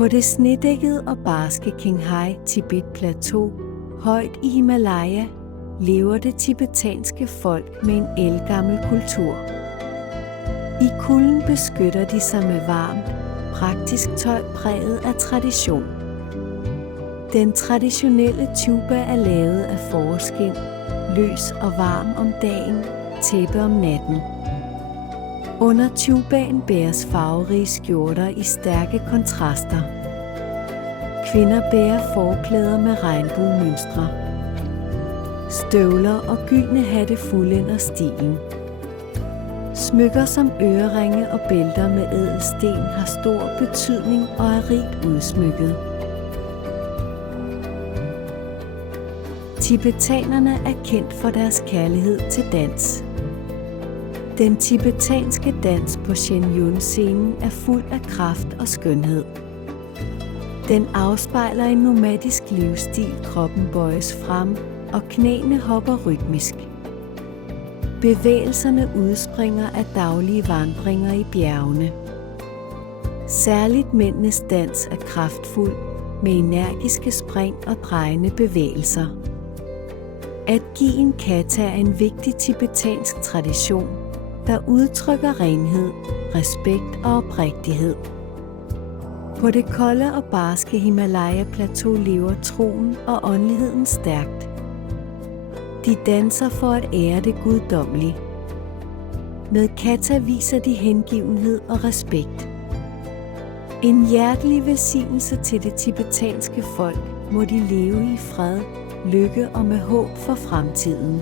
På det snedækkede og barske Qinghai Tibet Plateau, højt i Himalaya, lever det tibetanske folk med en ældgammel kultur. I kulden beskytter de sig med varmt, praktisk tøj præget af tradition. Den traditionelle tuba er lavet af fåreskind, løs og varm om dagen, tæppe om natten. Under tubaen bæres farverige skjorter i stærke kontraster. Kvinder bærer forklæder med regnbuemønstre. Støvler og gyldne hatte fuldender stilen. Smykker som øreringe og bælter med ædelsten har stor betydning og er rigt udsmykket. Tibetanerne er kendt for deres kærlighed til dans. Den tibetanske dans på Shenyun-scenen er fuld af kraft og skønhed. Den afspejler en nomadisk livsstil, kroppen bøjes frem, og knæene hopper rytmisk. Bevægelserne udspringer af daglige vandringer i bjergene. Særligt mændenes dans er kraftfuld, med energiske spring og drejende bevægelser. At give en kata er en vigtig tibetansk tradition, der udtrykker renhed, respekt og oprigtighed. På det kolde og barske Himalaya-plateau lever troen og åndeligheden stærkt. De danser for at ære det guddommelige. Med kata viser de hengivenhed og respekt. En hjertelig velsignelse til det tibetanske folk, må de leve i fred, lykke og med håb for fremtiden.